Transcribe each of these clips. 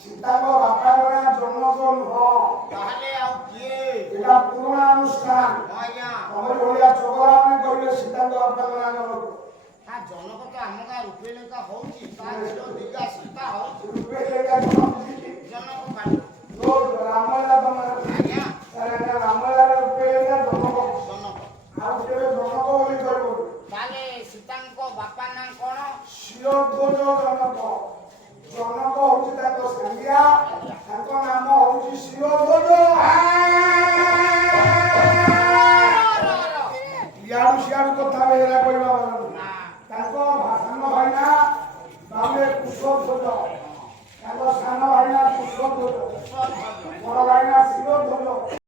সীতাঙ্গ বাপার জন্মগ্রহণ তাহলে এটা পুরোনো অনুষ্ঠান আমার ভলিয়া চকরামে করিলে সীতাঙ্গ বাপার জন্ম জনক তো ଆମ ଗାଁ ରୂପେ ଲେଖା ହଉଛି ତା ଝିଅ ଦିଗା ସୀତା ହଉଛି ରୂପେ ଲେଖା ଜନକ ପାଠ ରାମଳା ତମର ଆଜ୍ଞା ରାମଳା ରୂପେ ଲେଖା ଜନକ ଆଉ କେବେ ଜନକ ବୋଲି କହିବ ତାହେଲେ ସୀତାଙ୍କ ବାପା ନାଁ କଣ ଶିରୋଧ୍ୱଜ ଜନକ ଜନକ ହଉଛି ତାଙ୍କ ସାଙ୍ଗିଆ ତାଙ୍କ ନାମ ହଉଛି ଶିରୋଧ୍ୱଜ ଇଆଡୁ ସିଆଡୁ କଥା ବେହେରା କହିବା ତାଙ୍କ ସାନ ଭାଇନା ବାମେ କୁଶଧ୍ୱଜ ତାଙ୍କ ସାନ ଭାଇନା କୁଶଧ୍ୱଜ ବଡ଼ ଭାଇନା ଶିରୋଧ୍ୱଜ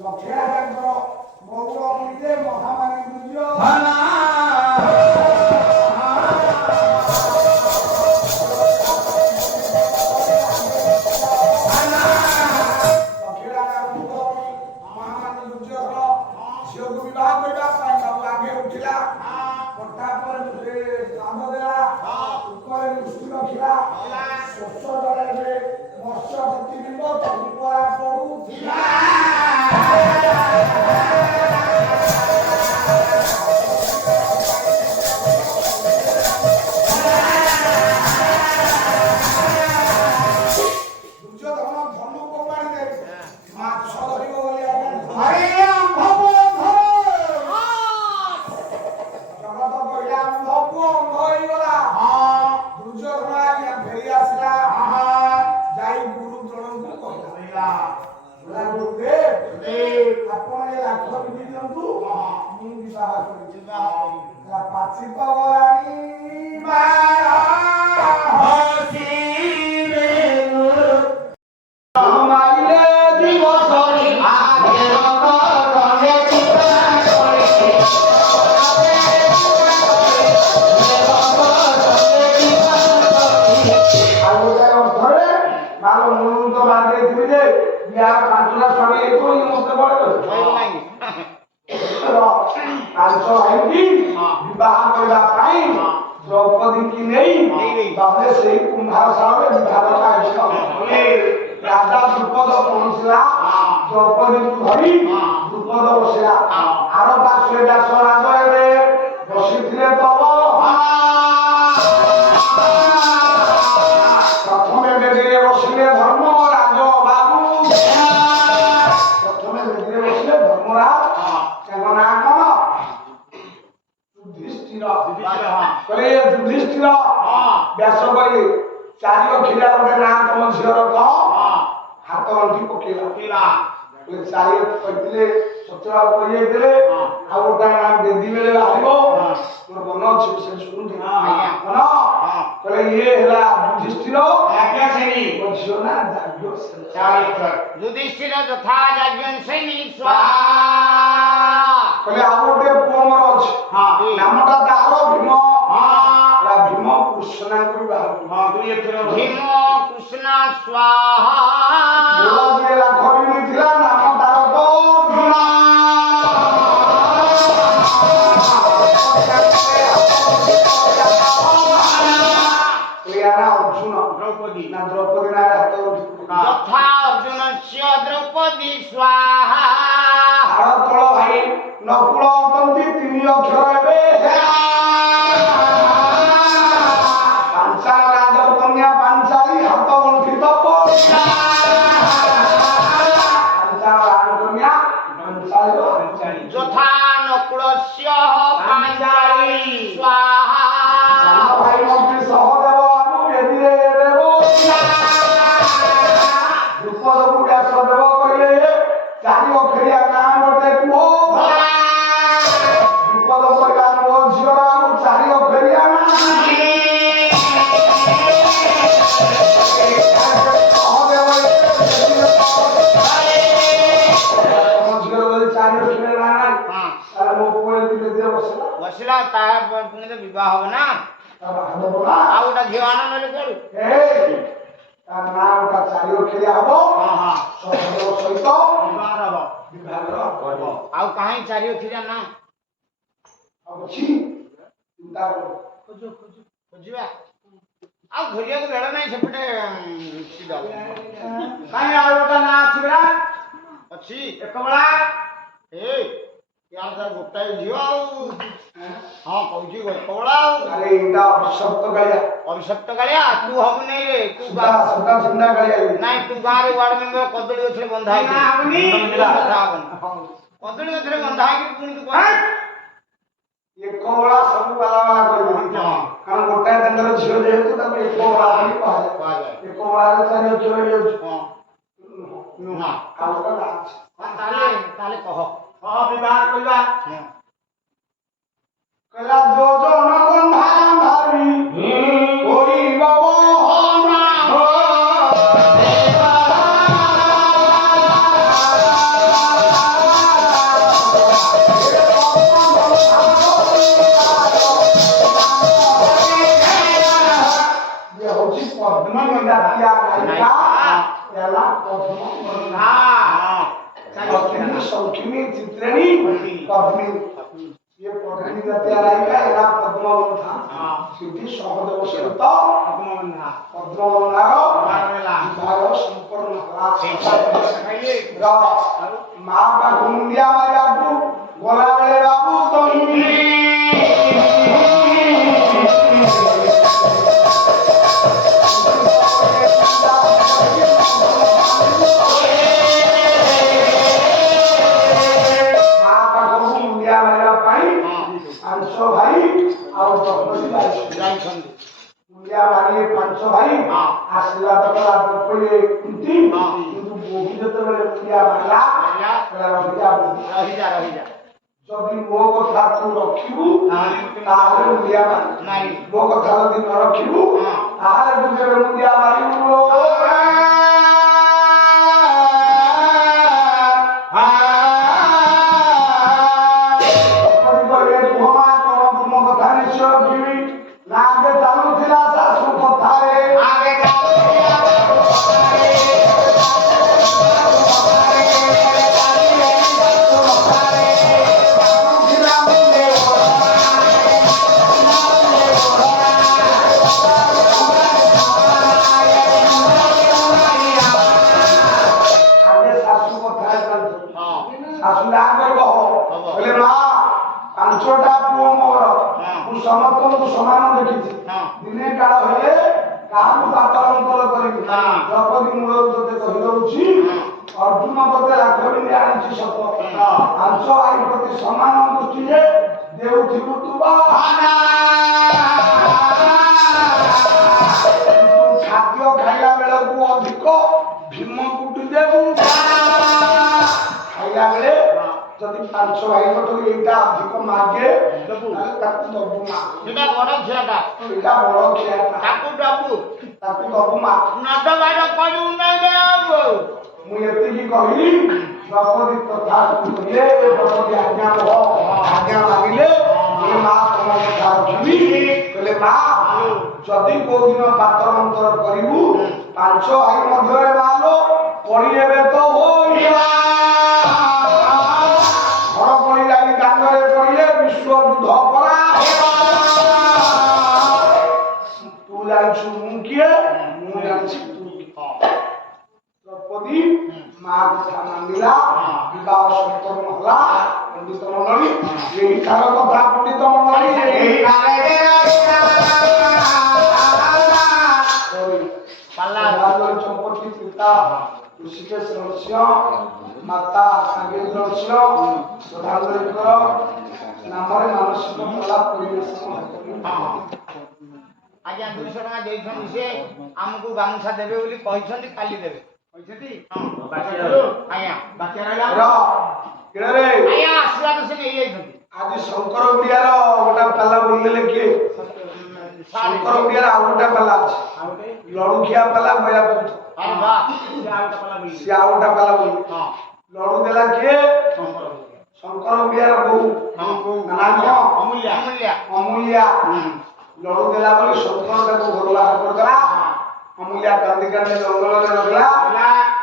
ଲକ୍ଷ୍ମୀ ରାଜାଙ୍କର ବହୁଳ ମୁନିରେ ମହାମାରୀ ଦୁର୍ଯ୍ୟ ଝିଅକୁ ବିବାହ କରିବା ପାଇଁ ବାବୁ ଆଗେ ଉଠିଲା ପଟା ପରେ କାମ ଦେଲା ଉପରେ ଦୃଷ୍ଟି ରଖିଲା ଶୋଷ ଜଳରେ ବର୍ଷ ପ୍ରତିବିମ୍ବ ତଳିପରା ପଡୁଥିଲା ଦୁର୍ଯ୍ୟୋଧନ ଧନୁକୁ ପାଣିରେ ମାଛ ଧରିବ ବୋଲି ଆଜ୍ଞା विवाह करने द्रौपदी की नहीं से कुंभारशाला विवाह राजा द्रुपद पहुंचला द्रौपदी को धरी द्रुपद बसला आर पार्श्वे व्यास राजा बसी प्रथम बेदी बसिले धर्मराज बाबू प्रथम बेदी बसिले धर्मराज ना कौन युधिष्ठिर व्यास करी चारि अखिला गोटे ना तुम झीर हाथ गंठी पकेला चारि कहते सत्यवा पड़े आ गोटा नाम बेदी बेले बाहर मोर मन अच्छे से शुणुती मन कहले ये है युधिष्ठिर झील ना युधिष्ठिर तथा याज्ञसेनी स्वाहा कहले आ गोटे पुओ मोर अछि नामटा तार भीम भीम कृष्ण को बाहर भीम कृष्ण स्वाहा बोला जे लाखरी थिला नाम तार तो भीम अर्जुन द्रौपदी ना हाथ तथा अर्जुनस्य द्रौपदी स्वाहा तल भाई नकुल अटंती 3 अक्षर एबे पांचाल राजकन्या पांचाली हाथ गंठी तप पांचाल राजकन्या पांचाली यथा नकुलस्य पांचाली स्वाहा भाई मंत्री सहदेव आनु बेदी देव द्रुपद को व्यास देव कहले चारि अक्षरिया नाम गोटे कुओ द्रुपद परिवार रो झियो नाम चारि अक्षरिया बसला पुणी तो विवाह हम ना आ गोटा झील आनंद आउ कहीं चारि अखिरिया ना खोजा आ घरिया को बेड़ा नहीं सेपटे कहीं आ गोटा ना अच्छी एक बड़ा ए यार सर गोटा झील हाँ कौची गोटा अरे इनका अभिशप्त गालिया तू हम नहीं रे तू सुंदर गालिया नहीं तू गारे वार्ड मेंबर कदली गछरे बंधा है कदली गछरे बंधा है पुणी तू एक कोला सब वाला कर दी कारण गोटा दंडर झियो जेतु तब एक कोला भी पा जाए एक कोला चाहे झियो ये हां काउका नाच ताले कह विवाह कइला कला जो जो न बंधा भारी कोई बाबा ପଦ୍ମିନୀ ଜାତୀୟ ନାୟିକା ହେଲା ପଦ୍ମବନ୍ଧା। ପଦ୍ମିନୀ ସୌଖିନୀ ଚିତ୍ରେଣୀ ପଦ୍ମିନୀ। ये पद्मिनी जातीय नायिका एला पद्मबंधा। सिद्धि सहदेव सहित पद्मबंधार विवाह संपन्न होला। माँ बाबू मुंडिया मारियाबू गला बेले बाबू तही भाई और मुंडिया मारी 500 भाई आशीर्वाद कला पहिले कुंती किंतु बोही जतबेले मुंडिया मारला रही जा जदि मो कथा तू रखिबू ताहले मुंडिया मारी मो कथा जदि न रखिबू ताहले तू जेबे मुंडिया मारिबू अर्जुन पते लाखोनी आनी सत आंश आई प्रति समान दृष्टि देउथिबु तुबा खाद्य खाइला बेला को अधिक भीम कुटी देबु खाइला बेले जदि 500 भाई कटो एटा अधिक मागे देबु ताकू दबु मा सेटा बड़ खियाटा एटा बड़ खियाटा ताकू दबु मा नद भाई कहू नै देबो ମୁଁ ଏତିକି କହିଲି ଦ୍ରୌପଦୀ ତଥା କହିଲେ ଦ୍ରୌପଦୀ ଆଜ୍ଞା ମାଗିଲେ ମା ତମ କଥା ରଖିବି କହିଲେ ମା ଯଦି କୋଉ ଦିନ ପାତ୍ର ମନ୍ତ୍ର କରିବୁ 5 ଭାଇ ମଧ୍ୟରେ ମାଲୋ ପଡ଼ି ଏବେ ତ ହୋଇଲା ଘର ପଡ଼ି ଲାଗି ଦାଣ୍ଡରେ ପଡ଼ିଲେ ବିଶ୍ୱ ଯୁଦ୍ଧ କରା ତୁ ଜାଣିଛୁ ମୁଁ କିଏ ମୁଁ ଜାଣିଛି द्रौपदी माँ कथा मानिला विवाह संपन्न होला। पंडित मंडली यही कार कथा पंडित मंडली यही चंपती पिता ऋषिकेश रहस्य माता नागेन्द्र रहस्य श्रद्धांजलिकर नामरे मानसिक कला परिवेशन आज्ञा 200 टका देइछन से हमकु गामछा देबे बोली कहिसंती काली देबे कहिसंती हां आज्ञा बाकी रहला केरे आज्ञा आशीर्वाद से नहीं जाइछंती आज शंकर उडियार गोटा पाला बोलले के शंकर उडियार आ गोटा पाला अछि लडुखिया पाला गया पर अरे वाह से आ गोटा पाला बोली हां लडु देला के शंकर उडियार बहु नाम अमूल्या लड़ू देला बोली शंकर को घर बाहर कर देला अमूल्या कांदी कांदी जंगल में रखला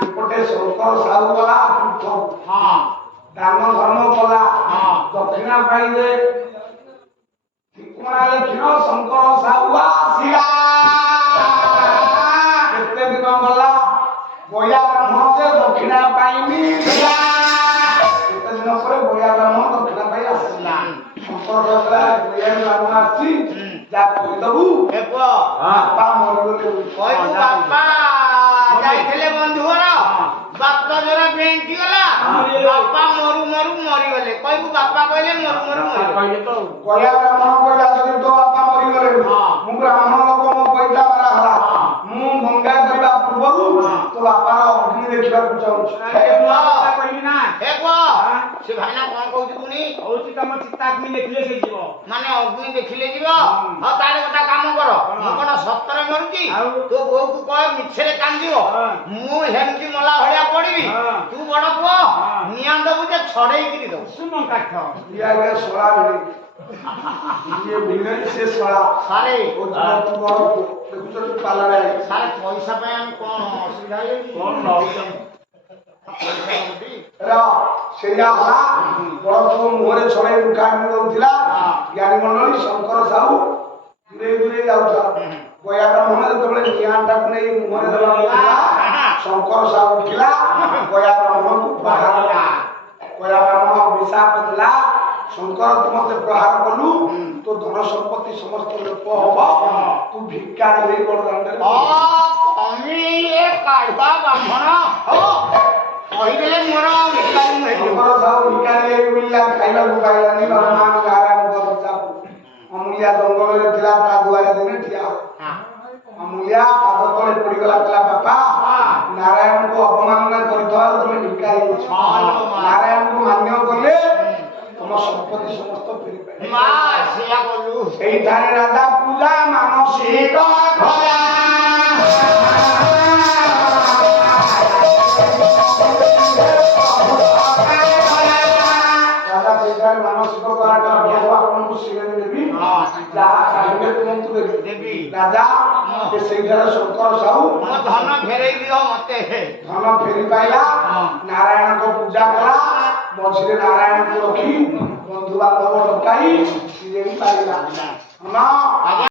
एपटे शंकर साहू वाला हां दान धर्म कला दक्षिणा पाई दे ठिकमाले खिनो शंकर साहू आसिला केते दिन गला गोया ब्रह्म से दक्षिणा पाईनी केते दिन पर गोया ब्रह्म दक्षिणा पाई आसिला शंकर कहला गोया ब्रह्म आसी जा कोई दबु एपो बापा मरगले कोई बापा जाइले बंधु वाला बापा जरा बेंटी वाला बापा मरु मरी गले कोई बापा कहले मरु कहले तो कोया ब्राह्मण कहला जदि तो बापा मरी गले मु ब्राह्मण लोक मो पैसा मारा हला मु गंगा करबा पूर्वरु तो बापा अग्नि देखिबा चाहू कहली ना एपो से भाईना कोन कहू तुनी होची तम चित्ता अग्नि देखले से जीव माने अग्नि देखिले जीव ह ताले गोटा काम कर मु कोन सत्तर मरुची तो बोऊ को कह मिछरे कांदियो मु हेमती मला भलिया पड़ीबी तू बड़ पुओ निया दबु जे छड़ेई किरी दो सुमन काठ या सोला बेली ଇଏ ବିନୟ ସେ ଶଳା ସାରେ ଓ ତୁ ବଡ଼ ଦେଖୁଛ ତୁ ପାଲାରେ ଆଇ ସାରେ ପଇସା ପାଇଁ ଆମେ କଣ ଅସୁବିଧା ହେଇଯାଇଛି? କଣ ନଉଛନ୍ତି? ପଇସା ନଉଟି? ସେଇଆ ହେଲା ବଡ଼ ତୁ ମୁହଁରେ ଛଡ଼େଇ ମୁଖା ଦଉଥିଲା ଜ୍ଞାନୀ ମଣ୍ଡଳୀ ଶଙ୍କର ସାହୁ ଦୂରେଇ ଦୂରେଇ ଯାଉଥିଲା ଗୟା ବ୍ରାହ୍ମଣ ଯେତେବେଳେ ନିଆଁଟାକୁ ନେଇ ମୁହଁରେ ଦେବାକୁ ଶଙ୍କର ସାହୁ ଉଠିଲା ଗୟା ବ୍ରାହ୍ମଣକୁ ବାହାରିଲା ଗୟା ବ୍ରାହ୍ମଣ ଅଭିଶାପ ଦେଲା ଶଙ୍କର ତୁ ମତେ ପ୍ରହାର କଲୁ ତୋ ଧନ ସମ୍ପତ୍ତି ସମସ୍ତ ଲୋପ ହବ ତୁ ଭିକାରୀ ହେଇ ବଡ଼ଦାଣ୍ଡରେ କମି ଏ କାଢବା ବ୍ରାହ୍ମଣ କହିଦେଲେ ମୋର ଭିକାରୀ ମୁଁ ହେଇଯିବ। ଶଙ୍କର ସାହୁ ଭିକାରୀ ହେଇ ବୁଲିଲା ଖାଇବାକୁ ପାଇଲାନି ଭଗବାନ ନାରାୟଣଙ୍କ ବିଚାର ଅମୂଲ୍ୟା ଜଙ୍ଗଲରେ ଥିଲା ତା ଦୁଆରେ ଦିନେ ଠିଆ ଅମୂଲ୍ୟା ପାଦ ତଳେ ପଡ଼ିଗଲା କହିଲା ବାପା ନାରାୟଣଙ୍କୁ ଅପମାନନା କରିଥିବାରୁ ତମେ ଭିକାରୀ ହେଇଛ ନାରାୟଣଙ୍କୁ ମାନ୍ୟ କଲେ ତମ ସମ୍ପତ୍ତି ସମସ୍ତ ଫେରି ପାଇବ ମା ସେଇଆ କଲୁ ସେଇଠାରେ ରାଜା ପୂଜା ମାନସିକ କଲା ରାଜା ସେଇଠାରେ ମାନସିକ କଳାକାର ପ୍ରଭୁ ଆପଣଙ୍କୁ ଶିଖେଇ ଦେବି ଯାହା ଚାହିଁବେ ତୁମକୁ ଦେବି ରାଜା ସେଇଠାରେ ଶଙ୍କର ସାହୁ ମୋ ଧନ ଫେରେଇ ଦିଅ ମତେ ଧନ ଫେରି ପାଇଲା ନାରାୟଣଙ୍କ ପୂଜା କଲା ମଝିରେ ନାରାୟଣଙ୍କୁ ରଖି ବନ୍ଧୁବାନ୍ଧବ ଡକାଇ ସିଏ ବି ପାଇଲା